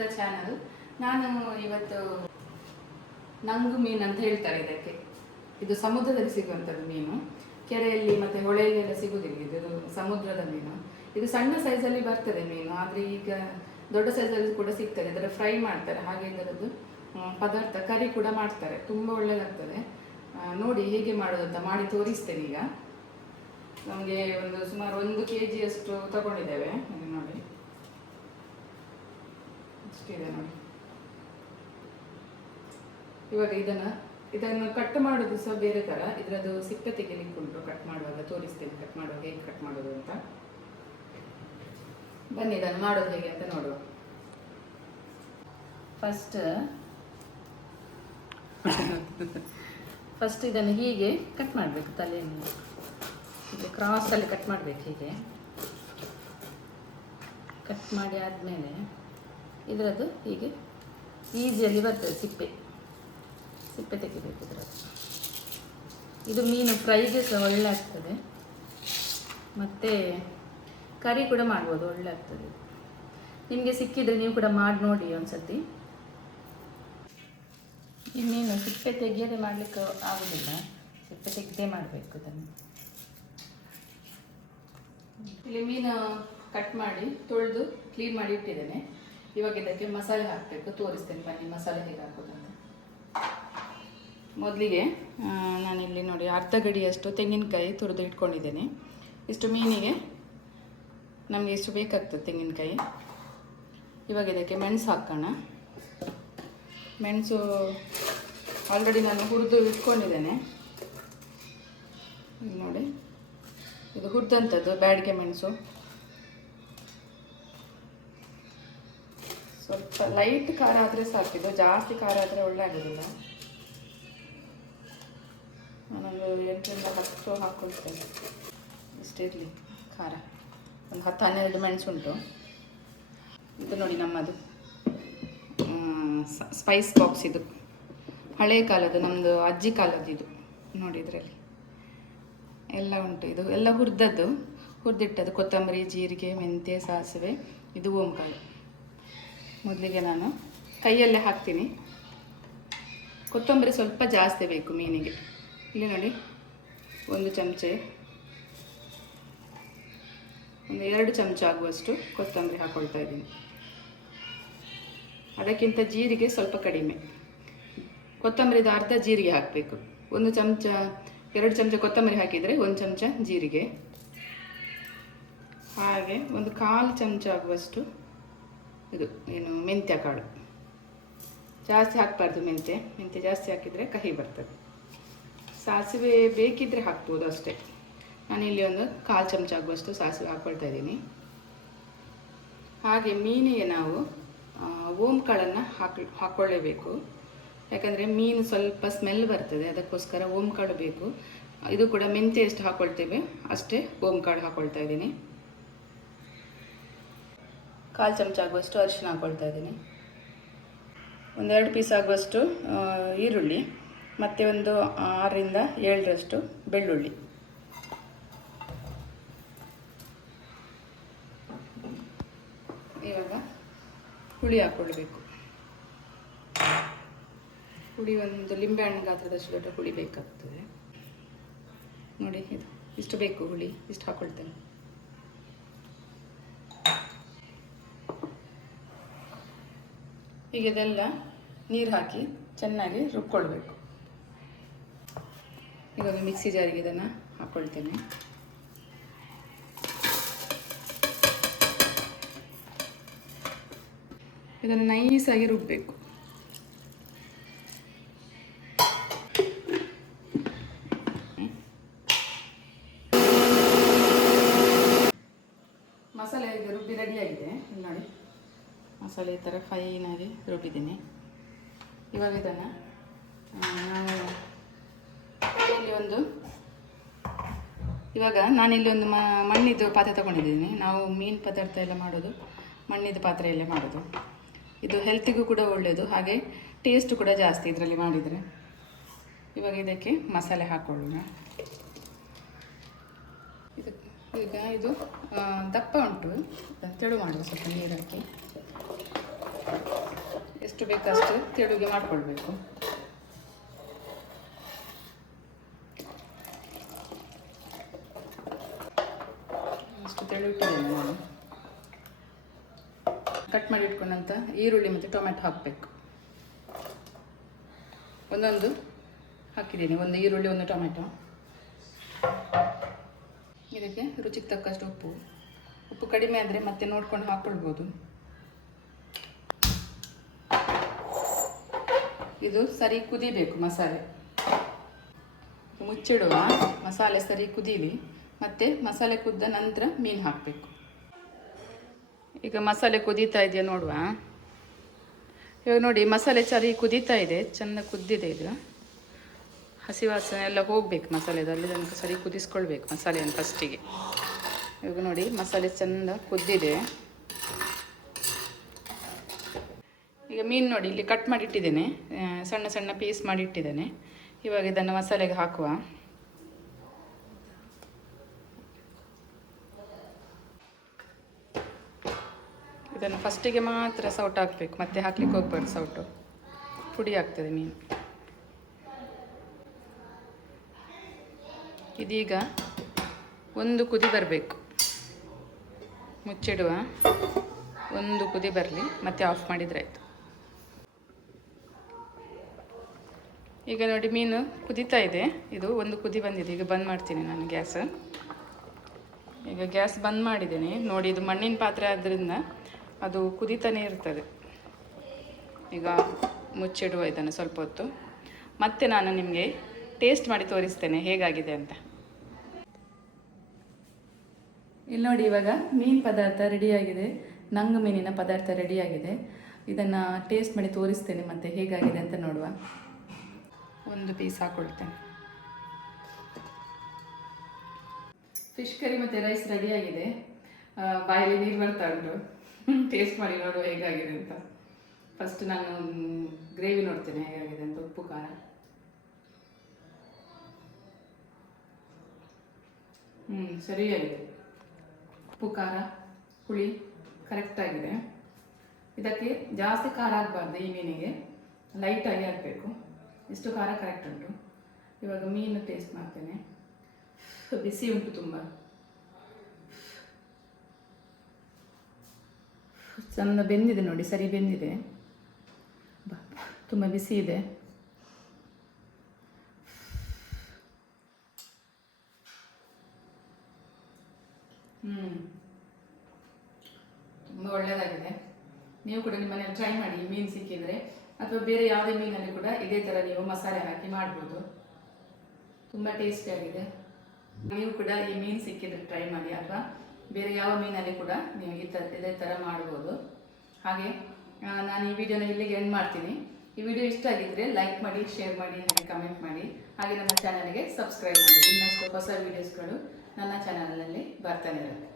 ಸಮುದ್ರದ ಚಾನಲ್. ನಾನು ಇವತ್ತು ನಂಗು ಮೀನು ಅಂತ ಹೇಳ್ತಾರೆ ಇದಕ್ಕೆ. ಇದು ಸಮುದ್ರದಲ್ಲಿ ಸಿಗುವಂಥದ್ದು ಮೀನು. ಕೆರೆಯಲ್ಲಿ ಮತ್ತು ಹೊಳೆಯಲ್ಲಿ ಎಲ್ಲ ಸಿಗುವುದಿಲ್ಲ. ಇದು ಸಮುದ್ರದ ಮೀನು. ಇದು ಸಣ್ಣ ಸೈಜಲ್ಲಿ ಬರ್ತದೆ ಮೀನು, ಆದರೆ ಈಗ ದೊಡ್ಡ ಸೈಜಲ್ಲಿ ಕೂಡ ಸಿಗ್ತದೆ. ಇದರ ಫ್ರೈ ಮಾಡ್ತಾರೆ, ಹಾಗೆ ಇದರದ್ದು ಪದಾರ್ಥ ಕರಿ ಕೂಡ ಮಾಡ್ತಾರೆ. ತುಂಬ ಒಳ್ಳೆಯದಾಗ್ತದೆ. ನೋಡಿ ಹೇಗೆ ಮಾಡೋದು ಅಂತ ಮಾಡಿ ತೋರಿಸ್ತೇನೆ. ಈಗ ನಮಗೆ ಸುಮಾರು 1 kg ಅಷ್ಟು ತಗೊಂಡಿದ್ದೇವೆ. ನೋಡಿ ಇಷ್ಟಿದೆ ನೋಡಿ. ಇವಾಗ ಇದನ್ನು ಕಟ್ ಮಾಡೋದು ಸಹ ಬೇರೆ ಥರ. ಇದರದ್ದು ಸಿಪ್ಪೆ ತೆಗೆಯಲಿಕ್ಕುಂಟು. ಕಟ್ ಮಾಡುವಾಗ ತೋರಿಸ್ತೇನೆ, ಕಟ್ ಮಾಡುವಾಗ ಹೇಗೆ ಕಟ್ ಮಾಡೋದು ಅಂತ. ಬನ್ನಿ ಇದನ್ನು ಮಾಡೋದು ಹೇಗೆ ಅಂತ ನೋಡುವ. ಫಸ್ಟ್ ಇದನ್ನು ಹೀಗೆ ಕಟ್ ಮಾಡಬೇಕು. ತಲೆಯನ್ನು ಇದು ಕ್ರಾಸಲ್ಲಿ ಕಟ್ ಮಾಡಬೇಕು. ಹೀಗೆ ಕಟ್ ಮಾಡಿ ಆದಮೇಲೆ ಇದರದ್ದು ಹೀಗೆ ಈಸಿಯಲ್ಲಿ ಬರ್ತದೆ. ಸಿಪ್ಪೆ ತೆಗಿಬೇಕು ಇದರದ್ದು. ಇದು ಮೀನು ಫ್ರೈಗೆ ಸಹ ಒಳ್ಳೆ ಆಗ್ತದೆ, ಮತ್ತು ಕರಿ ಕೂಡ ಮಾಡ್ಬೋದು, ಒಳ್ಳೆ ಆಗ್ತದೆ. ನಿಮಗೆ ಸಿಕ್ಕಿದರೆ ನೀವು ಕೂಡ ಮಾಡಿ ನೋಡಿ ಒಂದ್ಸತಿ. ಈ ಮೀನು ಸಿಪ್ಪೆ ತೆಗೆಯದೆ ಮಾಡಲಿಕ್ಕೆ ಆಗೋದಿಲ್ಲ, ಸಿಪ್ಪೆ ತೆಗೆದೇ ಮಾಡಬೇಕು ಇದನ್ನು. ಇಲ್ಲಿ ಮೀನು ಕಟ್ ಮಾಡಿ ತೊಳೆದು ಕ್ಲೀನ್ ಮಾಡಿ ಇಟ್ಟಿದ್ದೇನೆ. ಇವಾಗ ಇದಕ್ಕೆ ಮಸಾಲೆ ಹಾಕಬೇಕು, ತೋರಿಸ್ತೇನೆ ಬನ್ನಿ ಮಸಾಲೆ ಹೇಗೆ ಹಾಕೋದು ಅಂತ. ಮೊದಲಿಗೆ ನಾನಿಲ್ಲಿ ನೋಡಿ ಅರ್ಧ ಗಡಿಯಷ್ಟು ತೆಂಗಿನಕಾಯಿ ತುರಿದು ಇಟ್ಕೊಂಡಿದ್ದೇನೆ. ಇಷ್ಟು ಮೀನಿಗೆ ನಮಗೆ ಎಷ್ಟು ಬೇಕಾಗ್ತದೆ ತೆಂಗಿನಕಾಯಿ. ಇವಾಗ ಇದಕ್ಕೆ ಮೆಣಸು ಹಾಕೋಣ. ಮೆಣಸು ಆಲ್ರೆಡಿ ನಾನು ಹುರಿದು ಇಟ್ಕೊಂಡಿದ್ದೇನೆ. ನೋಡಿ, ಇದು ಹುರಿದಂಥದ್ದು ಬ್ಯಾಡಿಗೆ ಮೆಣಸು. ಸ್ವಲ್ಪ ಲೈಟ್ ಖಾರ ಆದರೆ ಸಾಕಿದ್ದು, ಜಾಸ್ತಿ ಖಾರ ಆದರೆ ಒಳ್ಳೆ ಆಗೋದಿಲ್ಲ. ನಾನೊಂದು 8 ರಿಂದ 10 ಹಾಕ್ಕೊಳ್ತೇನೆ. ಇಷ್ಟಿರಲಿ ಖಾರ. ಒಂದು 10-12 ಮೆಣಸುಂಟು. ಇದು ನೋಡಿ ನಮ್ಮದು ಸ್ಪೈಸ್ ಬಾಕ್ಸ್. ಇದು ಹಳೆ ಕಾಲದ್ದು, ನಮ್ಮದು ಅಜ್ಜಿ ಕಾಲದ್ದು. ಇದು ನೋಡಿ, ಇದರಲ್ಲಿ ಎಲ್ಲ ಉಂಟು. ಇದು ಎಲ್ಲ ಹುರಿದಿಟ್ಟದ್ದು ಕೊತ್ತಂಬರಿ, ಜೀರಿಗೆ, ಮೆಂತ್ಯ, ಸಾಸಿವೆ, ಇದು ಓಂಕಾಳು. ಮೊದಲಿಗೆ ನಾನು ಕೈಯಲ್ಲೇ ಹಾಕ್ತೀನಿ. ಕೊತ್ತಂಬರಿ ಸ್ವಲ್ಪ ಜಾಸ್ತಿ ಬೇಕು ಮೀನಿಗೆ. ಇಲ್ಲಿ ನೋಡಿ, 1 ಚಮಚೆ, 2 ಚಮಚ ಆಗುವಷ್ಟು ಕೊತ್ತಂಬರಿ ಹಾಕ್ಕೊಳ್ತಾ ಇದ್ದೀನಿ. ಅದಕ್ಕಿಂತ ಜೀರಿಗೆ ಸ್ವಲ್ಪ ಕಡಿಮೆ. ಕೊತ್ತಂಬರಿದ ಅರ್ಧ ಜೀರಿಗೆ ಹಾಕಬೇಕು. 2 ಚಮಚ ಕೊತ್ತಂಬರಿ ಹಾಕಿದರೆ 1 ಚಮಚ ಜೀರಿಗೆ, ಹಾಗೆ 1/4 ಚಮಚ ಆಗುವಷ್ಟು ಇದು ಏನು ಮೆಂತ್ಯ ಕಾಳು. ಜಾಸ್ತಿ ಹಾಕಬಾರ್ದು ಮೆಂತ್ಯ ಜಾಸ್ತಿ ಹಾಕಿದರೆ ಕಹಿ ಬರ್ತದೆ. ಸಾಸಿವೆ ಬೇಕಿದ್ದರೆ ಹಾಕ್ಬೋದು ಅಷ್ಟೇ. ನಾನಿಲ್ಲಿ 1/4 ಚಮಚ ಆಗುವಷ್ಟು ಸಾಸಿವೆ ಹಾಕ್ಕೊಳ್ತಾ ಇದ್ದೀನಿ. ಹಾಗೆ ಮೀನಿಗೆ ನಾವು ಓಂಕಾಳನ್ನು ಹಾಕ್ಕೊಳ್ಳೇಬೇಕು. ಯಾಕಂದರೆ ಮೀನು ಸ್ವಲ್ಪ ಸ್ಮೆಲ್ ಬರ್ತದೆ, ಅದಕ್ಕೋಸ್ಕರ ಓಂಕಾಳು ಬೇಕು. ಇದು ಕೂಡ ಮೆಂತ್ಯ ಎಷ್ಟು ಹಾಕ್ಕೊಳ್ತೇವೆ ಅಷ್ಟೇ ಓಂಕಾಳು ಹಾಕ್ಕೊಳ್ತಾ ಇದ್ದೀನಿ. 1/4 ಚಮಚ ಆಗುವಷ್ಟು ಅರಿಶಿನ ಹಾಕ್ಕೊಳ್ತಾ ಇದ್ದೀನಿ. 2 ಪೀಸ್ ಆಗುವಷ್ಟು ಈರುಳ್ಳಿ, ಮತ್ತು 6 ರಿಂದ 7 ಬೆಳ್ಳುಳ್ಳಿ. ಇವಾಗ ಹುಳಿ ಹಾಕ್ಕೊಳ್ಬೇಕು. ಹುಳಿ ಒಂದು ಲಿಂಬೆಹಣ್ಣು ಗಾತ್ರದಷ್ಟು ದೊಡ್ಡ ಹುಳಿ ಬೇಕಾಗ್ತದೆ. ನೋಡಿ, ಇಷ್ಟು ಬೇಕು ಹುಳಿ, ಇಷ್ಟು ಹಾಕ್ಕೊಳ್ತೇನೆ. ಈಗ ಇದೆಲ್ಲ ನೀರು ಹಾಕಿ ಚೆನ್ನಾಗಿ ರುಬ್ಕೊಳ್ಬೇಕು. ಇವಾಗ ಮಿಕ್ಸಿ ಜಾರಿಗೆ ಇದನ್ನು ಹಾಕ್ಕೊಳ್ತೇನೆ. ಇದನ್ನು ನೈಸಾಗಿ ರುಬ್ಬಬೇಕು. ಮಸಾಲೆ ಈಗ ರುಬ್ಬಿ ರೆಡಿಯಾಗಿದೆ. ನೋಡಿ, ಮಸಾಲೆ ಈ ಥರ ಫೈನಾಗಿ ರುಬ್ಬಿದ್ದೀನಿ. ಇವಾಗ ಇದನ್ನು ನಾನಿಲ್ಲಿ ಒಂದು ಮಣ್ಣಿದ್ದು ಪಾತ್ರೆ ತಗೊಂಡಿದ್ದೀನಿ. ನಾವು ಮೀನು ಪದಾರ್ಥ ಎಲ್ಲ ಮಾಡೋದು ಮಣ್ಣಿದ್ದು ಪಾತ್ರೆಯಲ್ಲೇ ಮಾಡೋದು. ಇದು ಹೆಲ್ತಿಗೂ ಕೂಡ ಒಳ್ಳೆಯದು, ಹಾಗೆ ಟೇಸ್ಟು ಕೂಡ ಜಾಸ್ತಿ ಇದರಲ್ಲಿ ಮಾಡಿದರೆ. ಇವಾಗ ಇದಕ್ಕೆ ಮಸಾಲೆ ಹಾಕ್ಕೊಳ್ಳೋಣ. ಈಗ ಇದು ದಪ್ಪ ಉಂಟು, ತೆಳು ಮಾಡುವ. ಸ್ವಲ್ಪ ನೀರು ಹಾಕಿ ಎಷ್ಟು ಬೇಕಷ್ಟು ತೆಳುಗೆ ಮಾಡಿಕೊಳ್ಬೇಕು. ಅಷ್ಟು ತೆಳು ಇಟ್ಟಿದ್ದೇನೆ ನಾನು. ಕಟ್ ಮಾಡಿ ಇಟ್ಕೊಂಡಂಥ ಈರುಳ್ಳಿ ಮತ್ತು ಟೊಮೆಟೊ ಹಾಕಬೇಕು. ಒಂದೊಂದು ಹಾಕಿದ್ದೀನಿ, ಒಂದು ಈರುಳ್ಳಿ, ಒಂದು ಟೊಮೆಟೊ. ಇದಕ್ಕೆ ರುಚಿಗೆ ತಕ್ಕಷ್ಟು ಉಪ್ಪು ಕಡಿಮೆ ಆದರೆ ಮತ್ತೆ ನೋಡ್ಕೊಂಡು ಹಾಕ್ಕೊಳ್ಬೋದು. ಇದು ಸರಿ ಕುದಿಬೇಕು ಮಸಾಲೆ. ಮುಚ್ಚಿಡುವ, ಮಸಾಲೆ ಸರಿ ಕುದೀಲಿ, ಮತ್ತು ಮಸಾಲೆ ಕುದ್ದ ನಂತರ ಮೀನು ಹಾಕಬೇಕು. ಈಗ ಮಸಾಲೆ ಕುದೀತಾ ಇದೆಯಾ ನೋಡುವ. ಇವಾಗ ನೋಡಿ ಮಸಾಲೆ ಸರಿ ಕುದೀತಾ ಇದೆ, ಚೆಂದ ಕುದ್ದಿದೆ. ಇದು ಹಸಿ ವಾಸನೆ ಎಲ್ಲ ಹೋಗ್ಬೇಕು ಮಸಾಲೆದು, ಅಲ್ಲಿ ತನಕ ಸರಿ ಕುದಿಸ್ಕೊಳ್ಬೇಕು ಮಸಾಲೆಯನ್ನು ಫಸ್ಟಿಗೆ. ಇವಾಗ ನೋಡಿ ಮಸಾಲೆ ಚೆಂದ ಕುದ್ದಿದೆ. ಈಗ ಮೀನು ನೋಡಿ ಇಲ್ಲಿ ಕಟ್ ಮಾಡಿಟ್ಟಿದ್ದೇನೆ, ಸಣ್ಣ ಸಣ್ಣ ಪೀಸ್ ಮಾಡಿಟ್ಟಿದ್ದೇನೆ. ಇವಾಗ ಇದನ್ನು ಮಸಾಲೆಗೆ ಹಾಕುವ. ಇದನ್ನು ಫಸ್ಟಿಗೆ ಮಾತ್ರ ಸೌಟು ಹಾಕಬೇಕು, ಮತ್ತೆ ಹಾಕ್ಲಿಕ್ಕೆ ಹೋಗ್ಬಾರ್ದು ಸೌಟು, ಪುಡಿ ಆಗ್ತದೆ ಮೀನು. ಇದೀಗ ಒಂದು ಕುದಿ ಬರಬೇಕು, ಮುಚ್ಚಿಡುವ. ಒಂದು ಕುದಿ ಬರಲಿ, ಮತ್ತೆ ಆಫ್ ಮಾಡಿದರೆ ಆಯಿತು. ಈಗ ನೋಡಿ ಮೀನು ಕುದೀತಾ ಇದೆ. ಇದು ಒಂದು ಕುದಿ ಬಂದಿದೆ. ಈಗ ಬಂದ್ ಮಾಡ್ತೀನಿ ನಾನು ಗ್ಯಾಸ್. ಈಗ ಗ್ಯಾಸ್ ಬಂದ್ ಮಾಡಿದ್ದೇನೆ. ನೋಡಿ ಇದು ಮಣ್ಣಿನ ಪಾತ್ರೆ ಆದ್ದರಿಂದ ಅದು ಕುದೀತಾನೆ ಇರ್ತದೆ. ಈಗ ಮುಚ್ಚಿಡುವ ಇದನ್ನು ಸ್ವಲ್ಪ ಹೊತ್ತು. ಮತ್ತೆ ನಾನು ನಿಮಗೆ ಟೇಸ್ಟ್ ಮಾಡಿ ತೋರಿಸ್ತೇನೆ ಹೇಗಾಗಿದೆ ಅಂತ. ಇಲ್ಲಿ ನೋಡಿ ಇವಾಗ ಮೀನು ಪದಾರ್ಥ ರೆಡಿಯಾಗಿದೆ, ನಂಗು ಮೀನಿನ ಪದಾರ್ಥ ರೆಡಿಯಾಗಿದೆ. ಇದನ್ನು ಟೇಸ್ಟ್ ಮಾಡಿ ತೋರಿಸ್ತೇನೆ ಮತ್ತು ಹೇಗಾಗಿದೆ ಅಂತ ನೋಡುವ. ಒಂದು ಪೀಸ್ ಹಾಕ್ಕೊಳ್ತೇನೆ. ಫಿಶ್ ಕರಿ ಮತ್ತು ರೈಸ್ ರೆಡಿಯಾಗಿದೆ. ಬಾಯಲ್ಲಿ ನೀರು ಬರ್ತಾ ಉಂಟು. ಟೇಸ್ಟ್ ಮಾಡಿ ನೋಡುವ ಹೇಗಾಗಿದೆ ಅಂತ. ಫಸ್ಟ್ ನಾನು ಗ್ರೇವಿ ನೋಡ್ತೇನೆ ಹೇಗಾಗಿದೆ ಅಂತ. ಉಪ್ಪು ಖಾರ, ಸರಿಯಾಗಿದೆ. ಉಪ್ಪು ಖಾರ ಹುಳಿ ಕರೆಕ್ಟಾಗಿದೆ. ಇದಕ್ಕೆ ಜಾಸ್ತಿ ಖಾರ ಆಗಬಾರ್ದು, ಈ ಮೀನಿಗೆ ಲೈಟಾಗಿ ಆಗಬೇಕು. ಇಷ್ಟು ಖಾರ ಕರೆಕ್ಟ್ ಉಂಟು. ಇವಾಗ ಮೀನು ಟೇಸ್ಟ್ ಮಾಡ್ತೇನೆ. ಬಿಸಿ ಉಂಟು ತುಂಬ, ಚೆಂದ ಬೆಂದಿದೆ ನೋಡಿ, ಸರಿ ಬೆಂದಿದೆ. ತುಂಬ ಬಿಸಿ ಇದೆ. ತುಂಬ ಒಳ್ಳೆಯದಾಗಿದೆ. ನೀವು ಕೂಡ ನಿಮ್ಮ ಮನೇಲಿ ಟ್ರೈ ಮಾಡಿ. ಮೀನು ಸಿಕ್ಕಿದರೆ ಅಥವಾ ಬೇರೆ ಯಾವುದೇ ಮೀನಲ್ಲಿ ಕೂಡ ಇದೇ ಥರ ನೀವು ಮಸಾಲೆ ಹಾಕಿ ಮಾಡ್ಬೋದು. ತುಂಬ ಟೇಸ್ಟಿಯಾಗಿದೆ. ನೀವು ಕೂಡ ಈ ಮೀನು ಸಿಕ್ಕಿದ್ರೆ ಟ್ರೈ ಮಾಡಿ, ಅಥವಾ ಬೇರೆ ಯಾವ ಮೀನಲ್ಲಿ ಕೂಡ ನೀವು ಇದೇ ಥರ ಮಾಡ್ಬೋದು. ಹಾಗೆ ನಾನು ಈ ವಿಡಿಯೋನ ಇಲ್ಲಿಗೆ ಎಂಡ್ ಮಾಡ್ತೀನಿ. ಈ ವಿಡಿಯೋ ಇಷ್ಟ ಆಗಿದ್ದರೆ ಲೈಕ್ ಮಾಡಿ, ಶೇರ್ ಮಾಡಿ, ಹಾಗೆ ಕಮೆಂಟ್ ಮಾಡಿ. ಹಾಗೆ ನನ್ನ ಚಾನಲ್ಗೆ ಸಬ್ಸ್ಕ್ರೈಬ್ ಮಾಡಿ. ಇನ್ನಷ್ಟು ಹೊಸ ವೀಡಿಯೋಸ್ಗಳು ನನ್ನ ಚಾನಲ್ನಲ್ಲಿ ಬರ್ತಾನೆ ಇರುತ್ತೆ.